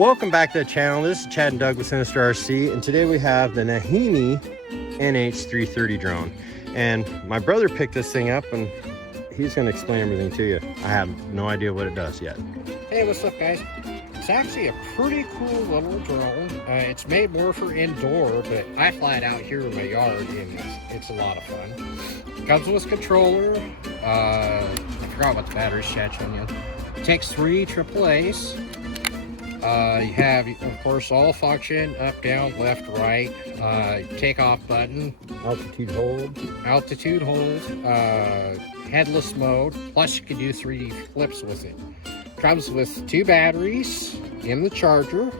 Welcome back to the channel. This is Chad and Doug with Sinister RC, and today we have the Neheme NH330 drone. And my brother picked this thing up, and he's going to explain everything to you. I have no idea what it does yet. Hey, what's up, guys? It's actually a pretty cool little drone. It's made more for indoor, but I fly it out here in my yard, and it's a lot of fun. Comes with a controller. I forgot what the battery's catch on you. It takes 3 AAAs. You have, of course, all function, up, down, left, right, takeoff button, Altitude hold. Headless mode, plus you can do 3D flips with it. Comes with 2 batteries in the charger.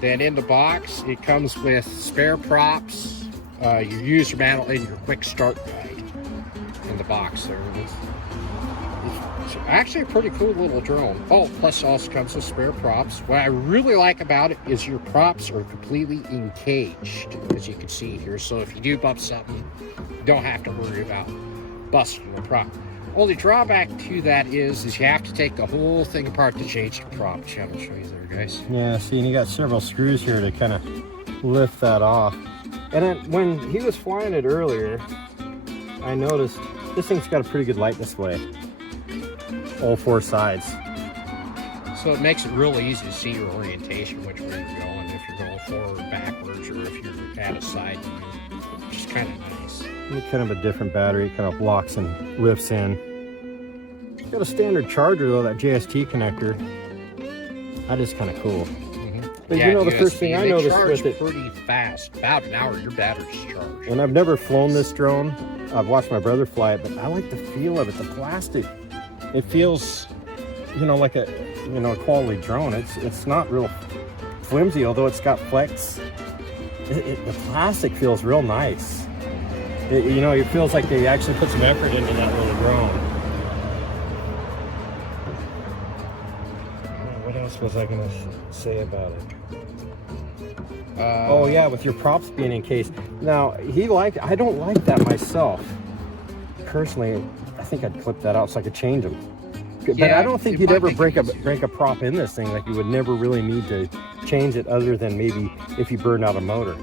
Then in the box, it comes with spare props, your user manual, and your quick start guide in the box there. It's actually a pretty cool little drone. Oh, plus also comes with spare props. What I really like about it is your props are completely encaged, as you can see here. So if you do bump something, you don't have to worry about busting the prop. Only drawback to that is you have to take the whole thing apart to change the prop. Which I'm going to show you there, guys. Yeah, see, and you got several screws here to kind of lift that off. And then when he was flying it earlier, I noticed this thing's got a pretty good light display. All 4 sides. So it makes it really easy to see your orientation, which way you're going, if you're going forward, backwards, or if you're at a side view, which is kind of nice. And kind of a different battery, it kind of locks and lifts in. It's got a standard charger though, that JST connector. That is kind of cool. But yeah, you know, the USB, first thing I noticed with it, pretty fast. About an hour, your battery's charged. and I've never flown this drone. I've watched my brother fly it, but I like the feel of it, the plastic. It feels, you know, like a quality drone. It's not real flimsy, although it's got flex. The plastic feels real nice. You know, it feels like they actually put some effort into that little drone. What else was I going to say about it? Oh yeah, with your props being encased. Now, I don't like that myself. Personally, I think I'd clip that out so I could change them. But yeah, I don't think you'd ever break a prop in this thing. Like, you would never really need to change it other than maybe if you burned out a motor.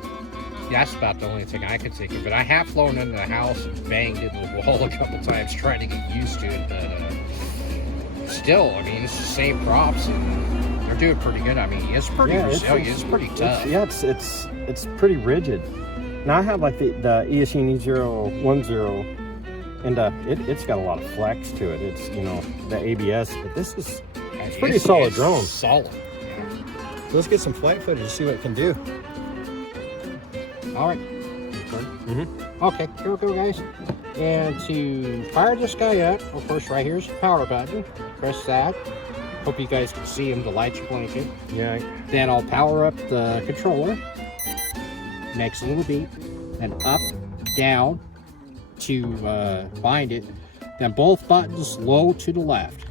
Yeah, that's about the only thing I could think of. But I have flown into the house and banged into the wall a couple times trying to get used to it. But still, I mean, it's the same props, and they're doing pretty good. I mean, it's pretty resilient. It's pretty tough. It's pretty rigid. Now I have like the ESE 010. And it's got a lot of flex to it. It's, you know, the ABS, but it's pretty solid drone. Solid. So let's get some flight footage to see what it can do. All right. Okay, here we go, guys. And to fire this guy up, of course, right here's the power button. Press that. Hope you guys can see him. The lights are blinking. Yeah. Then I'll power up the controller. Makes a little beep. Then up, down, to bind it. Then both buttons low to the left,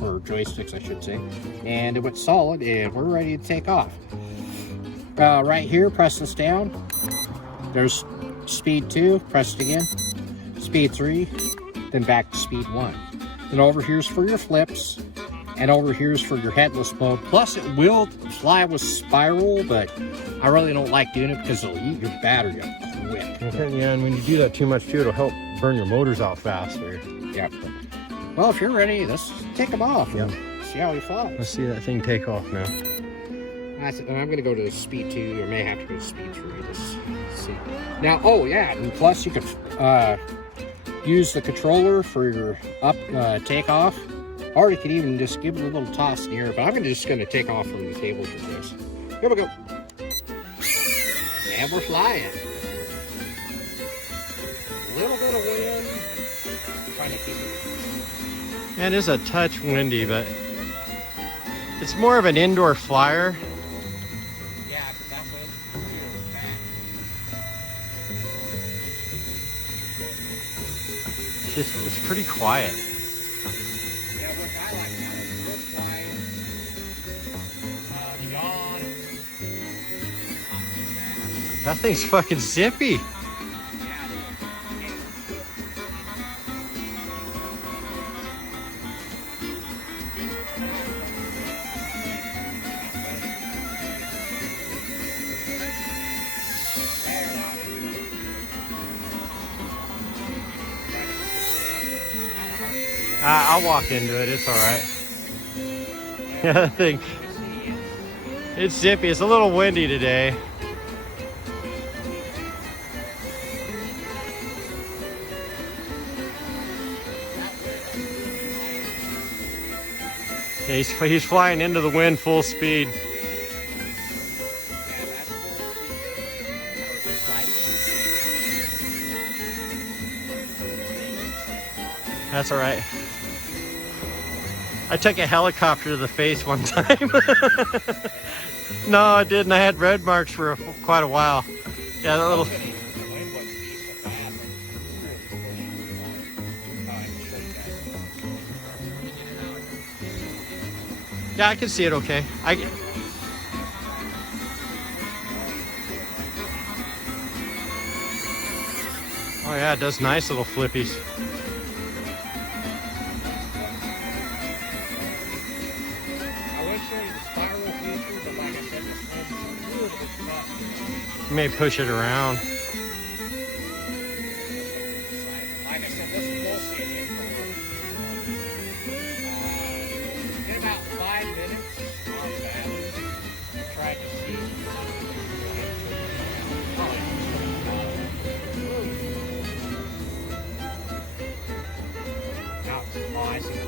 or joysticks I should say, and it went solid, and we're ready to take off. Right here, press this down. There's speed 2, press it again. Speed 3, then back to speed 1. Then over here's for your flips, and over here's for your headless mode. Plus it will fly with spiral, but I really don't like doing it because it'll eat your battery up quick. Okay, yeah, and when you do that too much too, it'll help burn your motors out faster. Yeah. Well, if you're ready, let's take them off and see how he flies. Let's see that thing take off now. I'm going to go to speed 2, or may have to go to speed 3. Let's see. Now, oh yeah, and plus you can use the controller for your takeoff, or you can even just give it a little toss in the air. But I'm just going to take off from the table for this. Here we go. And we're flying. A little bit of wind. Trying to keep it. It is a touch windy, but it's more of an indoor flyer. Yeah, because that wind is bad. It's pretty quiet. Yeah, what I like now is this quiet. The yawn. That thing's fucking zippy. I'll walk into it. It's all right. Yeah, that thing. It's zippy. It's a little windy today. Yeah, he's flying into the wind full speed. That's all right. I took a helicopter to the face one time. No, I didn't. I had red marks for quite a while. Yeah, that little. Yeah, I can see it okay. Oh yeah, it does nice little flippies. You may push it around. Like I said, this will sit in for in about 5 minutes on that. Try to see. Oh, I see.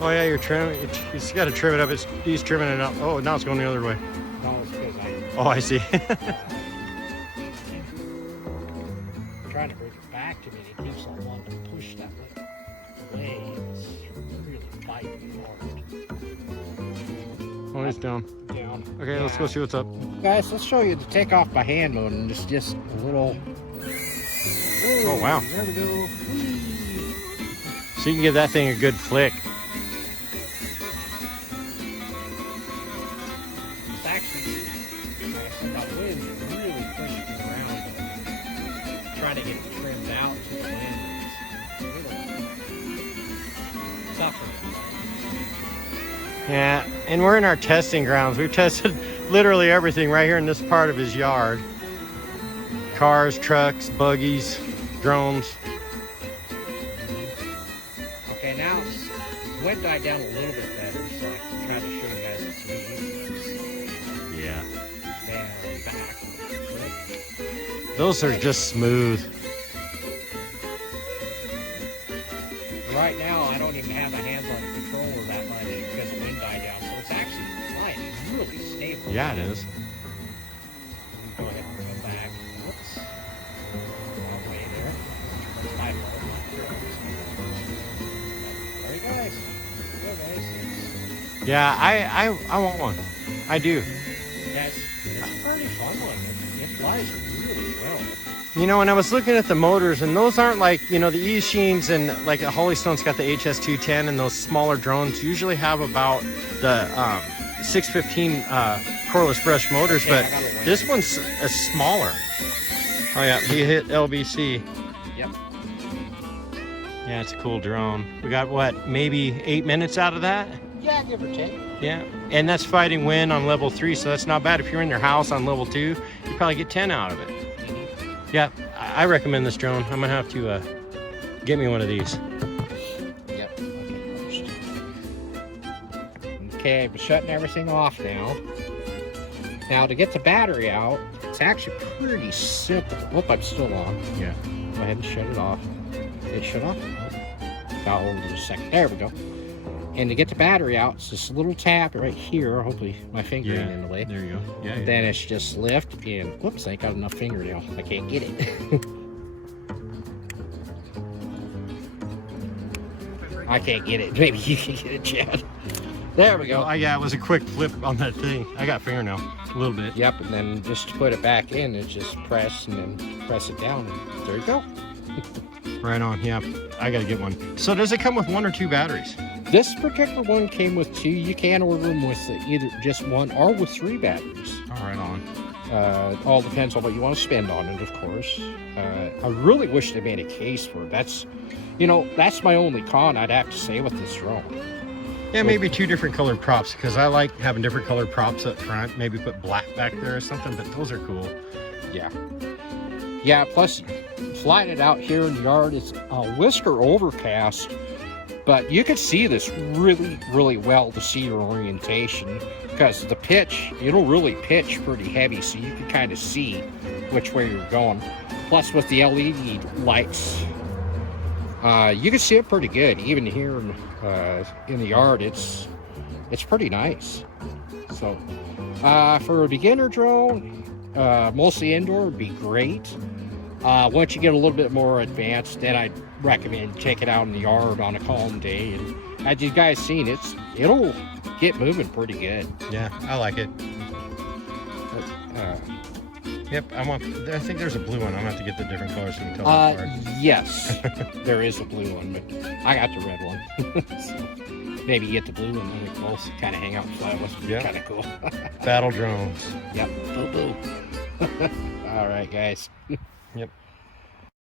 Oh yeah, you're trimming. You just got to trim it up. He's trimming it up. Oh, now it's going the other way. No, it's because Oh, I see. I'm trying to bring it back to me. It keeps on wanting to push that way. It's really fighting hard. Oh, it's down. Down. Okay, let's go see what's up. Guys, let's show you the takeoff by hand mode and just a little. Oh wow. There we go. So you can give that thing a good flick. It's actually that wind is really pushing it around, trying to get it trimmed out to the wind. It's really tough. Yeah, and we're in our testing grounds. We've tested literally everything right here in this part of his yard. Cars, trucks, buggies, drones. Okay, now the wind died down a little bit better, so I can try to show you guys its views. Yeah. And back. Those are just smooth. Right now, I don't even have my hands on the controller that much because the wind died down, so it's actually flying really stable. Yeah, it is. Go ahead and come back. Whoops. Wrong way there. That's my fault. There you guys. There guys. Yeah, I want one. I do. Yes, it's a pretty fun one. It flies really well. You know, when I was looking at the motors, and those aren't like, you know, the E-Sheens and like a Holystone's got the HS210, and those smaller drones usually have about the 615 cordless brush motors, Okay, but this one's smaller. Oh yeah, he hit LBC. Yep. Yeah, it's a cool drone. We got what, maybe 8 minutes out of that? Yeah, give or take. Yeah, and that's fighting wind on level 3, so that's not bad. If you're in your house on level 2, you probably get 10 out of it. Yeah, I recommend this drone. I'm gonna have to get me one of these. Yep. Okay, I'm shutting everything off now. Now to get the battery out, it's actually pretty simple. Oh, I'm still on. Yeah. Go ahead and shut it off. Did it shut off? Got hold of it a second. There we go. And to get the battery out, it's this little tap right here. Hopefully my finger ain't in the way. There you go. Yeah. Then it's just lift and whoops, I ain't got enough fingernail. I can't get it. I can't get it. Maybe you can get it, Chad. There we go. Yeah, it was a quick flip on that thing. I got fingernail a little bit. Yep, and then just to put it back in, it's just press and then press it down. And there you go. Right on. Yeah, I gotta get one. So does it come with 1 or 2 batteries? This particular one came with 2. You can order them with either just 1 or with 3 batteries. Oh, right on. All depends on what you want to spend on it, of course. I really wish they made a case for it. That's my only con I'd have to say with this drone. Yeah, maybe 2 different colored props, because I like having different colored props up front. Maybe put black back there or something, but those are cool. Yeah. Yeah, plus flying it out here in the yard, it's a whisker overcast, but you can see this really, really well to see your orientation, because the pitch, it'll really pitch pretty heavy, so you can kind of see which way you're going. Plus with the LED lights, you can see it pretty good. Even here in the yard, it's pretty nice. So for a beginner drone, mostly indoor would be great. Once you get a little bit more advanced, then I'd recommend check it out in the yard on a calm day. And as you guys seen, it'll get moving pretty good. Yeah, I like it. Yep, I think there's a blue one. I'm gonna have to get the different colors so you can tell them apart. Yes, there is a blue one, but I got the red one. So maybe get the blue one and we both kind of hang out and fly with. Yeah, kind of cool. Battle drones. Yep. Boo boo. All right, guys. Yep.